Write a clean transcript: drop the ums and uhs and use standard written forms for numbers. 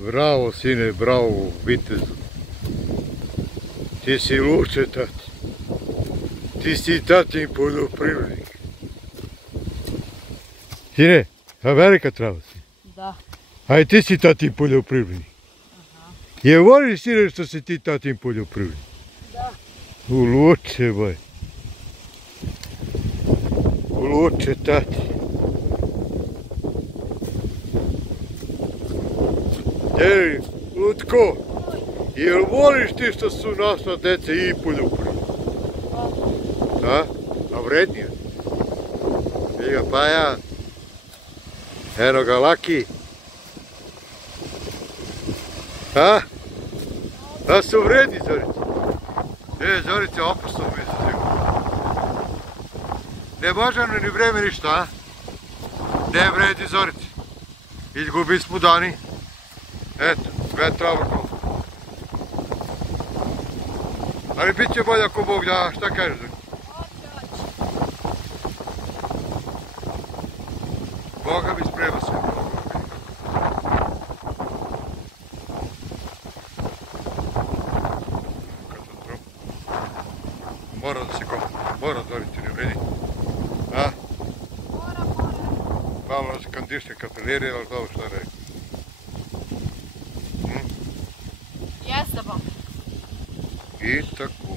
Bravo, sine, bravo, vitezu. Ti si luče, tati. Ti si tatin poljoprivrednik. Sine, a velika trava si? Da. A i ti si tatin poljoprivrednik? Aha. Je voliš, sine, što si ti tatin poljoprivrednik? Da. U luče, boj. U luče, tati. Ej, Lutko, jel voliš ti što su naša dece i poljoprivredni? Da? A vrednije? Vidi ga Paja. Eno ga Laki. A? Da su vredni, Zorice? Zorice, opasno mi se sigurno. Ne može ni vreme ništa, a? Ne vredi, Zorice. Izgubi smo dani. Eto, vetra vrlo. Ali bit će bolje ako Bog da, šta kažeš? Boga mi sprema se. Mora da se kopa, mora Zorice, ne vredi. A? Mora. Malo da se kandiše kapeleri, ali dobro šta rekao. Jeste, bom. I tako.